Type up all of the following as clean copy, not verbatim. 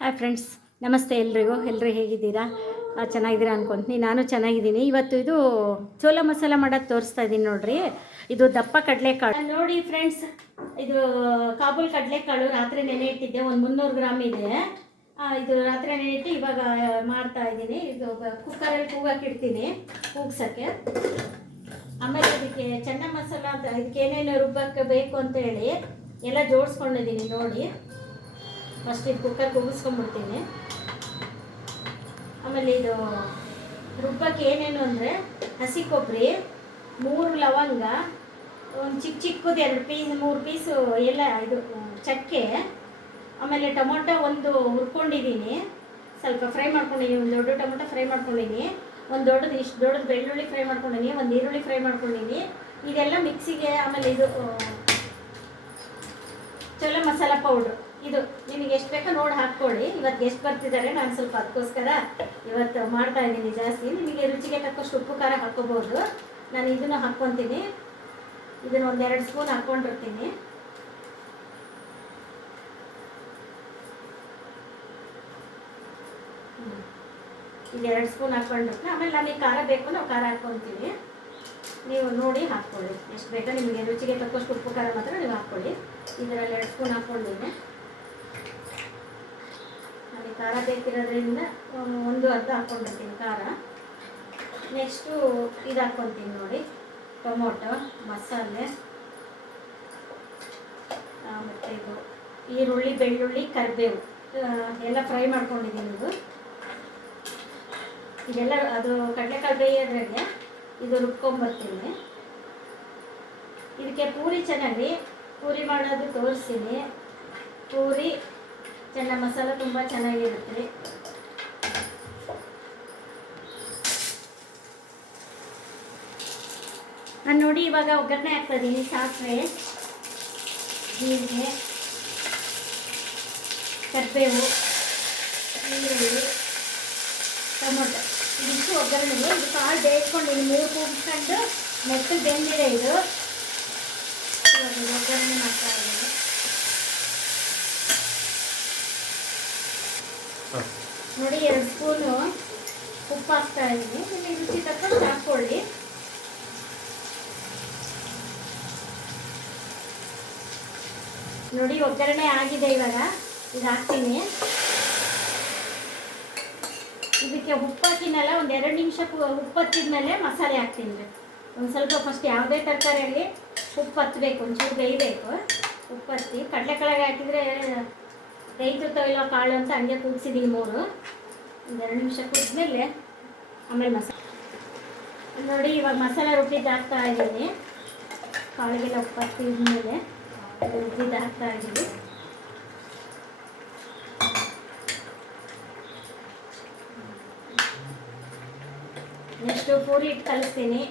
Hi friends, ನಮಸ್ತೆ ಎಲ್ಲರೂ ಹೇಗಿದ್ದೀರಾ? ಚೆನ್ನಾಗಿದ್ದೀರಾ ಅಂದ್ಕೊತೀನಿ. ನಾನು ಚೆನ್ನಾಗಿದ್ದೀನಿ. ಇವತ್ತು ಇದು ಚೋಲ ಮಸಾಲ ಮಾಡೋದು ತೋರಿಸ್ತಾ ಇದ್ದೀನಿ ನೋಡ್ರಿ. ಇದು ದಪ್ಪ ಕಡಲೆಕಾಳು ನೋಡಿ ಫ್ರೆಂಡ್ಸ್. ಇದು ಕಾಬೂಲ್ ಕಡಲೆಕಾಳು ರಾತ್ರಿ ನೆನೆ ಇಟ್ಟಿದ್ದೆ, ಒಂದು 300 ಗ್ರಾಮ್ ಇದೆ. ಇದು ರಾತ್ರಿ ನೆನೆ ಇಟ್ಟು ಇವಾಗ ಮಾಡ್ತಾ ಇದ್ದೀನಿ. ಇದು ಕುಕ್ಕರಲ್ಲಿ ಕೂಗಾಕಿಡ್ತೀನಿ, ಕೂಗ್ಸೋಕ್ಕೆ. ಆಮೇಲೆ ಇದಕ್ಕೆ ಚೆನ್ನ ಮಸಾಲ ಅಂತ ಇದಕ್ಕೆ ಏನೇನು ರುಬ್ಬಕ್ಕೆ ಬೇಕು ಅಂತೇಳಿ ಎಲ್ಲ ಜೋಡಿಸ್ಕೊಂಡಿದ್ದೀನಿ ನೋಡಿ. ಫಸ್ಟ್ ಇದು ಕುಕ್ಕರ್ ಕೂಗಿಸ್ಕೊಂಡ್ಬಿಡ್ತೀನಿ. ಆಮೇಲೆ ಇದು ರುಬ್ಬಕ್ಕೆ ಏನೇನು ಅಂದರೆ ಹಸಿ ಕೊಬ್ಬರಿ, 3 ಲವಂಗ, ಒಂದು ಚಿಕ್ಕದು 3 ಪೀಸು ಎಲ್ಲ ಇದು ಚಕ್ಕೆ, ಆಮೇಲೆ ಟೊಮೊಟೊ ಒಂದು ಹುರ್ಕೊಂಡಿದ್ದೀನಿ, ಸ್ವಲ್ಪ ಫ್ರೈ ಮಾಡ್ಕೊಂಡಿದ್ದೀನಿ. ಒಂದು ದೊಡ್ಡ ಟೊಮೊಟೊ ಫ್ರೈ ಮಾಡ್ಕೊಂಡಿದ್ದೀನಿ, ಒಂದು ಇಷ್ಟು ದೊಡ್ಡದು ಬೆಳ್ಳುಳ್ಳಿ ಫ್ರೈ ಮಾಡ್ಕೊಂಡಿದ್ದೀನಿ, ಒಂದು ಈರುಳ್ಳಿ ಫ್ರೈ ಮಾಡ್ಕೊಂಡಿದ್ದೀನಿ. ಇದೆಲ್ಲ ಮಿಕ್ಸಿಗೆ. ಆಮೇಲೆ ಇದು ಚೊಲೋ ಮಸಾಲ ಪೌಡ್ರು. ಇದು ನಿಮಗೆ ಎಷ್ಟು ಬೇಕೋ ನೋಡಿ ಹಾಕ್ಕೊಳ್ಳಿ. ಇವತ್ತು ಎಷ್ಟು ಬರ್ತಿದ್ದಾರೆ, ನಾನು ಸ್ವಲ್ಪ ಅದಕ್ಕೋಸ್ಕರ ಇವತ್ತು ಮಾಡ್ತಾ ಇದ್ದೀನಿ ಜಾಸ್ತಿ. ನಿಮಗೆ ರುಚಿಗೆ ತಕ್ಕಷ್ಟು ಉಪ್ಪು ಖಾರ ಹಾಕ್ಕೋಬೋದು. ನಾನು ಇದನ್ನು ಹಾಕ್ಕೊತೀನಿ. ಇದನ್ನು 1-2 ಸ್ಪೂನ್ ಹಾಕ್ಕೊಂಡಿರ್ತೀನಿ. ಈಗ 2 ಸ್ಪೂನ್ ಹಾಕ್ಕೊಂಡಿರ್ತೀನಿ. ಆಮೇಲೆ ನಮಗೆ ಖಾರ ಬೇಕು, ನಾವು ಖಾರ ಹಾಕ್ಕೊತೀವಿ. ನೀವು ನೋಡಿ ಹಾಕ್ಕೊಳ್ಳಿ, ಎಷ್ಟು ಬೇಕೋ ನಿಮಗೆ ರುಚಿಗೆ ತಕ್ಕಷ್ಟು ಉಪ್ಪು ಖಾರ ಮಾತ್ರ ನೀವು ಹಾಕ್ಕೊಳ್ಳಿ. ಇದರಲ್ಲಿ 2 ಸ್ಪೂನ್ ಹಾಕ್ಕೊಂಡಿದ್ದೀನಿ. ನನಗೆ ಖಾರ ಬೇಕಿರೋದ್ರಿಂದ 1 ಅರ್ಧ ಹಾಕ್ಕೊಂಡಿರ್ತೀನಿ ಖಾರ. ನೆಕ್ಸ್ಟು ಇದು ಹಾಕ್ಕೊತೀನಿ ನೋಡಿ, ಟೊಮೊಟೊ ಮಸಾಲೆ, ಮತ್ತು ಇದು ಈರುಳ್ಳಿ, ಬೆಳ್ಳುಳ್ಳಿ, ಕರಿಬೇವು ಎಲ್ಲ ಫ್ರೈ ಮಾಡ್ಕೊಂಡಿದ್ದೀನಿ. ಇದೆಲ್ಲ ಅದು ಕಡಲೆಕಾಳು ಬೇಯೋದ್ರಾಗೆ ಇದು ರುಬ್ಕೊಂಬರ್ತೀನಿ. ಇದಕ್ಕೆ ಪೂರಿ ಚೆನ್ನಾಗಿ ಪೂರಿ ಮಾಡೋದು ತೋರಿಸ್ತೀನಿ. ಪೂರಿ ಚೆನ್ನ ಮಸಾಲ ತುಂಬ ಚೆನ್ನಾಗಿರುತ್ತೆ. ನಾನು ನೋಡಿ ಇವಾಗ ಒಗ್ಗರಣೆ ಹಾಕ್ತಾಯಿದ್ದೀನಿ. ಸಾಸಿವೆ, ಜೀರಿಗೆ, ಕರಿಬೇವು, ಈರುಳ್ಳಿ, ಟೊಮೊಟೊ ಇದಿಷ್ಟು ಒಗ್ಗರಣೆಗೆ. ಇದು ಕಾಳು ಬೇಯಿಸ್ಕೊಂಡಿದ್ದೀನಿ, 3 ಕೂಗಿಸ್ಕೊಂಡು ಮೆತ್ತಗೆ ಬೆಂದಿದೆ ಇದು. ಇವಾಗ ಒಗ್ಗರಣೆ ಮಾಡ್ತಾ ಇದ್ದೀನಿ ನೋಡಿ. 2 ಸ್ಪೂನು ಉಪ್ಪು ಹಾಕ್ತಾ ಇದ್ದೀನಿ. ನಿಮಗೆ ರುಚಿ ತಕ್ಕಷ್ಟು ಹಾಕ್ಕೊಳ್ಳಿ. ನೋಡಿ ಒಗ್ಗರಣೆ ಆಗಿದೆ. ಇವಾಗ ಇದು ಹಾಕ್ತೀನಿ. ಇದಕ್ಕೆ ಉಪ್ಪು ಹಾಕಿನಲ್ಲ, 1-2 ನಿಮಿಷ ಉಪ್ಪು ಹತ್ತಿದ್ಮೇಲೆ ಮಸಾಲೆ ಹಾಕ್ತೀನಿ. ಒಂದು ಸ್ವಲ್ಪ ಫಸ್ಟ್ ಯಾವುದೇ ತರಕಾರಿಯಲ್ಲಿ ಉಪ್ಪು ಹತ್ತಬೇಕು, ಒಂಚೂರು ಬೇಯಬೇಕು. ಉಪ್ಪು ಹತ್ತಿ ಕಡಲೆಕಾಳಿಗೆ ಹಾಕಿದರೆ ಬೇಯ್ತಿರ್ತಾವ ಇಲ್ಲ ಕಾಳು ಅಂತ ಹಂಗೆ ಕೂಗಿಸಿದ್ದೀನಿ 3. 1-2 ನಿಮಿಷ ಕುದಿದ್ಮೇಲೆ ಆಮೇಲೆ ಮಸಾಲೆ ನೋಡಿ. ಇವಾಗ ಮಸಾಲೆ ರುಬ್ಬಿದ್ದು ಹಾಕ್ತಾ ಇದ್ದೀನಿ. ಕಾಳಿಗೆಲ್ಲ ಉಪ್ಪು ಹತ್ತಿದ್ಮೇಲೆ ರುಬ್ಬಿದ್ದು ಹಾಕ್ತಾ ಇದ್ದೀನಿ. ನೆಕ್ಸ್ಟು ಪೂರಿ ಇಟ್ಟು ಕಲಿಸ್ತೀನಿ.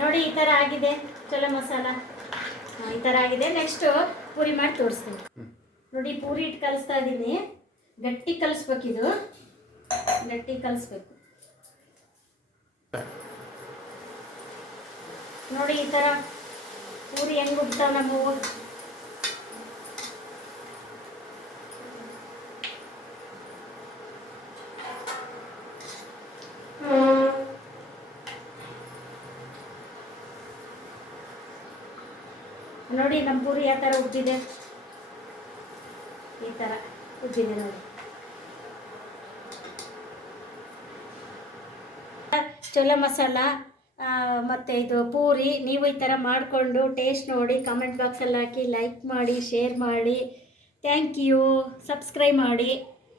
ನೋಡಿ ಈ ಥರ ಆಗಿದೆ ಚೊಲೋ ಮಸಾಲ, ಈ ಥರ ಆಗಿದೆ. ನೆಕ್ಸ್ಟು ಪೂರಿ ಮಾಡಿ ತೋರಿಸ್ತೀನಿ ನೋಡಿ. ಪೂರಿ ಇಟ್ಟು ಕಲಿಸ್ತಾ ಇದ್ದೀನಿ. ಗಟ್ಟಿ ಕಲಿಸ್ಬೇಕಿದು, ಗಟ್ಟಿ ಕಲಿಸ್ಬೇಕು ನೋಡಿ. ಈ ಥರ ಪೂರಿ ಹೆಂಗೆ ಉಬ್ತಾವ ನಮ್ಮ ನೋಡಿ. ನಮ್ಮ ಪೂರಿ ಯಾವ ಥರ ಉಬ್ಬಿದೆ, ಈ ಥರ ಉಬ್ಬಿದೆ ನೋಡಿ. ಚೊಲೋ ಮಸಾಲ ಮತ್ತು ಇದು ಪೂರಿ ನೀವು ಈ ಥರ ಮಾಡಿಕೊಂಡು ಟೇಸ್ಟ್ ನೋಡಿ ಕಾಮೆಂಟ್ ಬಾಕ್ಸಲ್ಲಿ ಹಾಕಿ, ಲೈಕ್ ಮಾಡಿ, ಶೇರ್ ಮಾಡಿ. Thank you. ಸಬ್ಸ್ಕ್ರೈಬ್ ಮಾಡಿ.